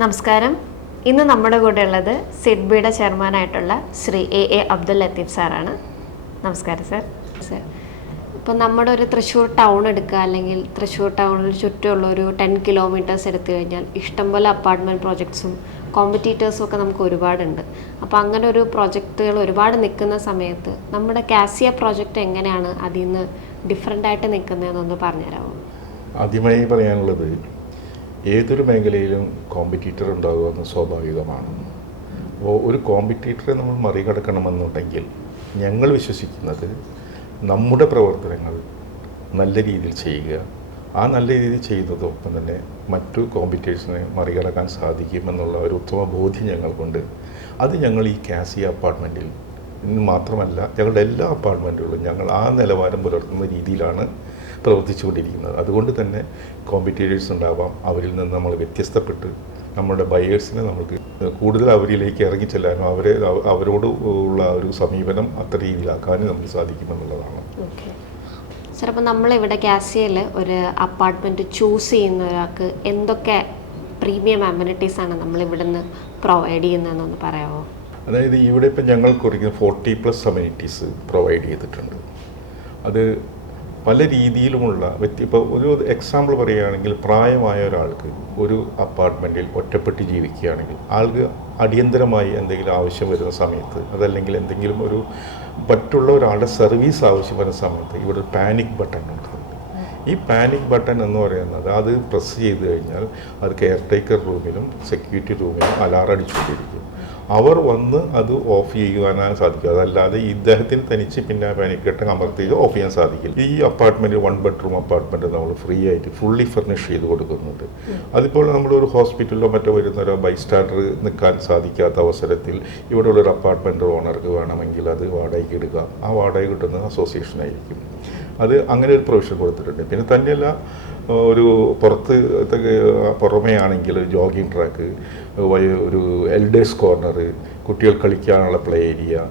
നമസ്കാരം. ഇന്ന് നമ്മുടെ കൂടെ ഉള്ളത് സിഡ്ബിയുടെ ചെയർമാനായിട്ടുള്ള ശ്രീ എ അബ്ദുൽ ലത്തീഫ് സാറാണ്. നമസ്കാരം സാർ. ഇപ്പോൾ നമ്മുടെ ഒരു തൃശ്ശൂർ ടൗൺ എടുക്കുക, അല്ലെങ്കിൽ തൃശ്ശൂർ ടൗണിന് ചുറ്റുമുള്ള ഒരു 10 കിലോമീറ്റേഴ്സ് എടുത്തു കഴിഞ്ഞാൽ ഇഷ്ടംപോലെ അപ്പാർട്ട്മെൻറ്റ് പ്രോജക്ട്സും കോമ്പറ്റീറ്റേഴ്സും ഒക്കെ നമുക്ക് ഒരുപാടുണ്ട്. അപ്പോൾ അങ്ങനെ ഒരു പ്രോജക്റ്റുകൾ ഒരുപാട് നിൽക്കുന്ന സമയത്ത് നമ്മുടെ കാസിയ പ്രോജക്റ്റ് എങ്ങനെയാണ് അതിൽ നിന്ന് ഡിഫറെൻ്റ് ആയിട്ട് നിൽക്കുന്നതെന്നൊന്ന് പറഞ്ഞുതരാമോ? ആദ്യമായി പറയാനുള്ളത്, ഏതൊരു മേഖലയിലും കോമ്പറ്റീറ്റർ ഉണ്ടാകുമെന്ന് സ്വാഭാവികമാണ്. അപ്പോൾ ഒരു കോമ്പറ്റീറ്ററെ നമ്മൾ മറികടക്കണമെന്നുണ്ടെങ്കിൽ ഞങ്ങൾ വിശ്വസിക്കുന്നത് നമ്മുടെ പ്രവർത്തനങ്ങൾ നല്ല രീതിയിൽ ചെയ്യുക, ആ നല്ല രീതിയിൽ ചെയ്യുന്നതോടൊപ്പം തന്നെ മറ്റു കോമ്പറ്റീഷനെ മറികടക്കാൻ സാധിക്കുമെന്നുള്ള ഒരു ഉത്തമ ബോധ്യം ഞങ്ങൾക്കുണ്ട്. അത് ഞങ്ങൾ ഈ കാസിയ അപ്പാർട്ട്മെൻറ്റിൽ ഇന്ന് മാത്രമല്ല, ഞങ്ങളുടെ എല്ലാ അപ്പാർട്ട്മെൻറ്റുകളും ഞങ്ങൾ ആ നിലവാരം പുലർത്തുന്ന രീതിയിലാണ് പ്രവർത്തിച്ചുകൊണ്ടിരിക്കുന്നത്. അതുകൊണ്ട് തന്നെ കോമ്പറ്റീറ്റേഴ്സ് ഉണ്ടാവാം, അവരിൽ നിന്ന് നമ്മൾ വ്യത്യസ്തപ്പെട്ട് നമ്മുടെ ബയേഴ്സിനെ നമുക്ക് കൂടുതൽ അവരിലേക്ക് ഇറങ്ങിച്ചെല്ലാനും അവരോട് ഉള്ള ഒരു സമീപനം അത്ര രീതിയിലാക്കാനും നമുക്ക് സാധിക്കുമെന്നുള്ളതാണ്. സാർ, അപ്പോൾ നമ്മളിവിടെ കാസിയയിൽ ഒരു അപ്പാർട്ട്മെൻറ്റ് ചൂസ് ചെയ്യുന്ന ഒരാൾക്ക് എന്തൊക്കെ പ്രീമിയം അമ്യൂണിറ്റീസാണ് നമ്മളിവിടെ നിന്ന് പ്രൊവൈഡ് ചെയ്യുന്നതെന്നൊന്ന് പറയാമോ? അതായത് ഇവിടെ ഇപ്പം ഞങ്ങൾ കുറിക്കുന്ന 40+ അമ്യൂണിറ്റീസ് പ്രൊവൈഡ് ചെയ്തിട്ടുണ്ട്. അത് പല രീതിയിലുമുള്ള ഇപ്പോൾ ഒരു എക്സാമ്പിൾ പറയുകയാണെങ്കിൽ, പ്രായമായ ഒരാൾക്ക് ഒരു അപ്പാർട്ട്മെൻറ്റിൽ ഒറ്റപ്പെട്ട് ജീവിക്കുകയാണെങ്കിൽ ആൾക്ക് അടിയന്തരമായി എന്തെങ്കിലും ആവശ്യം വരുന്ന സമയത്ത്, അതല്ലെങ്കിൽ എന്തെങ്കിലും ഒരു മറ്റുള്ള ഒരാളുടെ സർവീസ് ആവശ്യം വരുന്ന സമയത്ത് ഇവിടെ ഒരു പാനിക് ബട്ടൺ ഉണ്ട്. ഈ പാനിക് ബട്ടൺ എന്ന് പറയുന്നത്, അത് പ്രസ് ചെയ്ത് കഴിഞ്ഞാൽ അത് കെയർ ടേക്കർ റൂമിലും സെക്യൂരിറ്റി റൂമിലും അലാറം അടിച്ചുകൊണ്ടിരിക്കും. അവർ വന്ന് അത് ഓഫ് ചെയ്യുവാനാണ് സാധിക്കും. അതല്ലാതെ ഇദ്ദേഹത്തിന് തനിച്ച് പിന്നെ പാനിക് ബട്ടൺ അമർത്തി ഓഫ് ചെയ്യാൻ സാധിക്കില്ല. ഈ അപ്പാർട്ട്മെൻറ്റ് 1 ബെഡ്റൂം അപ്പാർട്ട്മെൻറ്റ് നമ്മൾ ഫ്രീ ആയിട്ട് ഫുള്ളി ഫർണിഷ് ചെയ്ത് കൊടുക്കുന്നുണ്ട്. അതിപ്പോൾ നമ്മളൊരു ഹോസ്പിറ്റലിലോ മറ്റോ വരുന്നൊരു ബൈസ്റ്റാൻഡർ നിൽക്കാൻ സാധിക്കാത്ത അവസരത്തിൽ ഇവിടെയുള്ളൊരു അപ്പാർട്ട്മെൻറ്റ് ഓണർക്ക് വേണമെങ്കിൽ അത് വാടകയ്ക്ക് എടുക്കാം. ആ വാടക കിട്ടുന്നത് അസോസിയേഷനായിരിക്കും. അത് അങ്ങനെ ഒരു പ്രൊവിഷൻ കൊടുത്തിട്ടുണ്ട്. പിന്നെ തന്നെയല്ല, ഒരു പുറമേ ആണെങ്കിൽ ജോഗിങ് ട്രാക്ക്, ഒരു എൽഡേഴ്സ് കോർണർ, കുട്ടികൾ കളിക്കാനുള്ള പ്ലേ ഏരിയ,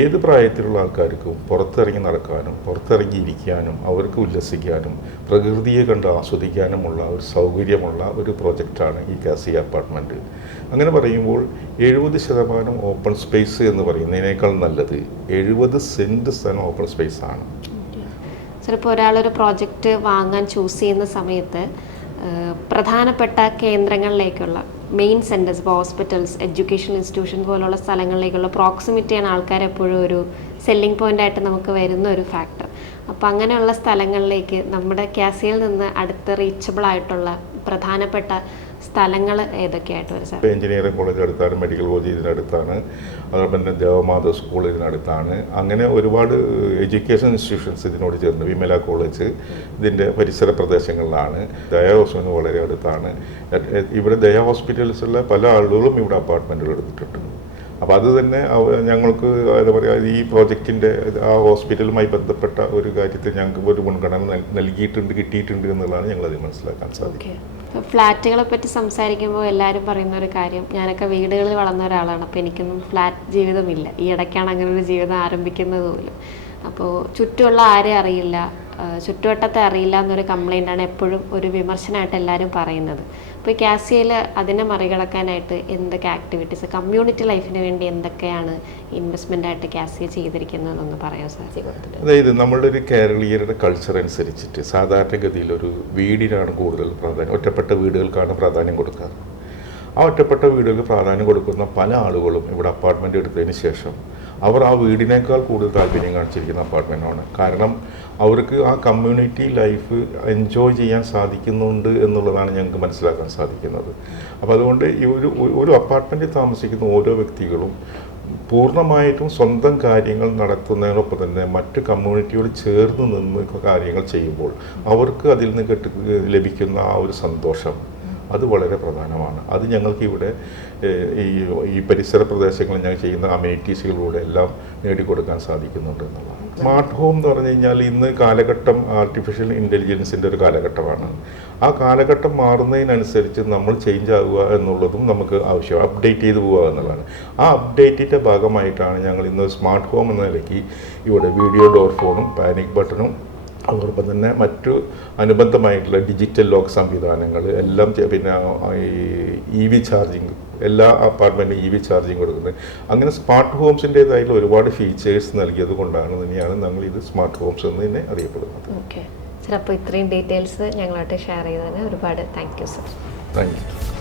ഏത് പ്രായത്തിലുള്ള ആൾക്കാർക്കും പുറത്തിറങ്ങി നടക്കാനും പുറത്തിറങ്ങി ഇരിക്കാനും അവർക്ക് ഉല്ലസിക്കാനും പ്രകൃതിയെ കണ്ട് ആസ്വദിക്കാനുമുള്ള ഒരു സൗകര്യമുള്ള ഒരു പ്രോജക്റ്റാണ് ഈ കാസിയ അപ്പാർട്ട്മെൻറ്റ്. അങ്ങനെ പറയുമ്പോൾ 70% ഓപ്പൺ സ്പേസ് എന്ന് പറയുന്നതിനേക്കാൾ നല്ലത് 70 സെൻറ്റ് സ്ഥലം ഓപ്പൺ സ്പേസ് ആണ്. ചിലപ്പോൾ ഒരാളൊരു പ്രോജക്റ്റ് വാങ്ങാൻ ചൂസ് ചെയ്യുന്ന സമയത്ത് പ്രധാനപ്പെട്ട കേന്ദ്രങ്ങളിലേക്കുള്ള മെയിൻ സെൻറ്റേഴ്സ്, ഇപ്പോൾ ഹോസ്പിറ്റൽസ്, എഡ്യൂക്കേഷൻ ഇൻസ്റ്റിറ്റ്യൂഷൻ പോലുള്ള സ്ഥലങ്ങളിലേക്കുള്ള പ്രോക്സിമിറ്റിയാണ് ആൾക്കാരെപ്പോഴും ഒരു സെല്ലിംഗ് പോയിൻ്റായിട്ട് നമുക്ക് വരുന്ന ഒരു ഫാക്ടർ. അപ്പോൾ അങ്ങനെയുള്ള സ്ഥലങ്ങളിലേക്ക് നമ്മുടെ കാസിയയിൽ നിന്ന് അടുത്ത് റീച്ചബിൾ ആയിട്ടുള്ള പ്രധാനപ്പെട്ട സ്ഥലങ്ങൾ ഏതൊക്കെയായിട്ട് വരും സാർ? എഞ്ചിനീയറിംഗ് കോളേജ് അടുത്താണ്, മെഡിക്കൽ കോളേജ് ഇതിനടുത്താണ്, അതോടൊപ്പം തന്നെ ദേവമാധവ സ്കൂൾ ഇതിനടുത്താണ്. അങ്ങനെ ഒരുപാട് എഡ്യൂക്കേഷൻ ഇൻസ്റ്റിറ്റ്യൂഷൻസ് ഇതിനോട് ചേർന്ന്, വിമല കോളേജ് ഇതിൻ്റെ പരിസര പ്രദേശങ്ങളിലാണ്. ദയ ഹോസ്പിറ്റൽ വളരെ അടുത്താണ്. ഇവിടെ ദയ ഹോസ്പിറ്റൽസുള്ള പല ആളുകളും ഇവിടെ അപ്പാർട്ട്മെൻറ്റുകൾ എടുത്തിട്ടുണ്ട്. അപ്പോൾ അത് തന്നെ ഞങ്ങൾക്ക് എന്താ പറയുക, ഈ പ്രോജക്റ്റിൻ്റെ ആ ഹോസ്പിറ്റലുമായി ബന്ധപ്പെട്ട ഒരു കാര്യത്തിൽ ഞങ്ങൾക്ക് ഒരു മുൻഗണന കിട്ടിയിട്ടുണ്ട് എന്നുള്ളതാണ് ഞങ്ങളത് മനസ്സിലാക്കാൻ സാധിക്കും. ഫ്ലാറ്റുകളെ പറ്റി സംസാരിക്കുമ്പോൾ എല്ലാവരും പറയുന്ന ഒരു കാര്യം, ഞാനൊക്കെ വീടുകളിൽ വളർന്ന ഒരാളാണ്, അപ്പോൾ എനിക്കൊന്നും ഫ്ലാറ്റ് ജീവിതമില്ല. ഈ ഇടയ്ക്കാണ് അങ്ങനെ ഒരു ജീവിതം ആരംഭിക്കുന്നത് പോലും. അപ്പോൾ ചുറ്റുമുള്ള ആരെയും അറിയില്ല, ചുറ്റുവട്ടത്തെ അറിയില്ല എന്നൊരു കംപ്ലൈൻ്റാണ് എപ്പോഴും ഒരു വിമർശനമായിട്ട് എല്ലാവരും പറയുന്നത്. അപ്പോൾ ഈ കാസിയയിൽ അതിനെ മറികടക്കാനായിട്ട് എന്തൊക്കെ ആക്ടിവിറ്റീസ്, കമ്മ്യൂണിറ്റി ലൈഫിന് വേണ്ടി എന്തൊക്കെയാണ് ഇൻവെസ്റ്റ്മെൻ്റായിട്ട് കാസിയ ചെയ്തിരിക്കുന്നതെന്നൊന്ന് പറയാമോ സാർ? അതായത് നമ്മളുടെ ഒരു കേരളീയരുടെ കൾച്ചർ അനുസരിച്ചിട്ട് സാധാരണഗതിയിൽ ഒരു വീടിനാണ് കൂടുതൽ പ്രാധാന്യം, ഒറ്റപ്പെട്ട വീടുകൾക്കാണ് പ്രാധാന്യം കൊടുക്കാറ്. ആ ഒറ്റപ്പെട്ട വീടുകൾക്ക് പ്രാധാന്യം കൊടുക്കുന്ന പല ആളുകളും ഇവിടെ അപ്പാർട്ട്മെൻറ്റ് എടുത്തതിന് ശേഷം അവർ ആ വീടിനേക്കാൾ കൂടുതൽ താല്പര്യം കാണിച്ചിരിക്കുന്ന അപ്പാർട്ട്മെൻറ്റാണ്. കാരണം അവർക്ക് ആ കമ്മ്യൂണിറ്റി ലൈഫ് എൻജോയ് ചെയ്യാൻ സാധിക്കുന്നുണ്ട് എന്നുള്ളതാണ് ഞങ്ങൾക്ക് മനസ്സിലാക്കാൻ സാധിക്കുന്നത്. അപ്പോൾ അതുകൊണ്ട് ഈ ഒരു അപ്പാർട്ട്മെൻറ്റിൽ താമസിക്കുന്ന ഓരോ വ്യക്തികളും പൂർണ്ണമായിട്ടും സ്വന്തം കാര്യങ്ങൾ നടത്തുന്നതിനൊപ്പം തന്നെ മറ്റ് കമ്മ്യൂണിറ്റിയോട് ചേർന്ന് നിന്ന് കാര്യങ്ങൾ ചെയ്യുമ്പോൾ അവർക്ക് അതിൽ നിന്ന് ലഭിക്കുന്ന ആ ഒരു സന്തോഷം അത് വളരെ പ്രധാനമാണ്. അത് ഞങ്ങൾക്ക് ഇവിടെ ഈ പരിസര പ്രദേശങ്ങളിൽ ഞങ്ങൾ ചെയ്യുന്ന അമ്യൂണിറ്റീസുകളിലൂടെ എല്ലാം നേടിക്കൊടുക്കാൻ സാധിക്കുന്നുണ്ട് എന്നുള്ളതാണ്. സ്മാർട്ട് ഹോം എന്ന് പറഞ്ഞു കഴിഞ്ഞാൽ ഇന്ന് കാലഘട്ടം ആർട്ടിഫിഷ്യൽ ഇൻ്റലിജൻസിൻ്റെ ഒരു കാലഘട്ടമാണ്. ആ കാലഘട്ടം മാറുന്നതിനനുസരിച്ച് നമ്മൾ ചേഞ്ച് ആകുക എന്നുള്ളതും നമുക്ക് ആവശ്യമാണ്, അപ്ഡേറ്റ് ചെയ്ത് പോവുക എന്നുള്ളതാണ്. ആ അപ്ഡേറ്റിൻ്റെ ഭാഗമായിട്ടാണ് ഞങ്ങൾ ഇന്ന് സ്മാർട്ട് ഹോം എന്ന നിലയ്ക്ക് ഇവിടെ വീഡിയോ ഡോർ ഫോണും പാനിക് ബട്ടണും അതോടൊപ്പം തന്നെ മറ്റു അനുബന്ധമായിട്ടുള്ള ഡിജിറ്റൽ ലോക്ക് സംവിധാനങ്ങൾ എല്ലാം പിന്നെ ഈ EV ചാർജിങ്, എല്ലാ അപ്പാർട്ട്മെൻറ്റും EV ചാർജിങ് കൊടുക്കുന്നത്. അങ്ങനെ സ്മാർട്ട് ഹോംസിൻ്റേതായിട്ടുള്ള ഒരുപാട് ഫീച്ചേഴ്സ് നൽകിയത് കൊണ്ടാണ് തന്നെയാണ് ഞങ്ങൾ ഇത് സ്മാർട്ട് ഹോംസ് എന്ന് തന്നെ അറിയപ്പെടുന്നത്. ഓക്കെ സാർ, അപ്പോൾ ഇത്രയും ഡീറ്റെയിൽസ് ഞങ്ങളായിട്ട് ഷെയർ ചെയ്തതിന് ഒരുപാട് thank you sir. Thank you.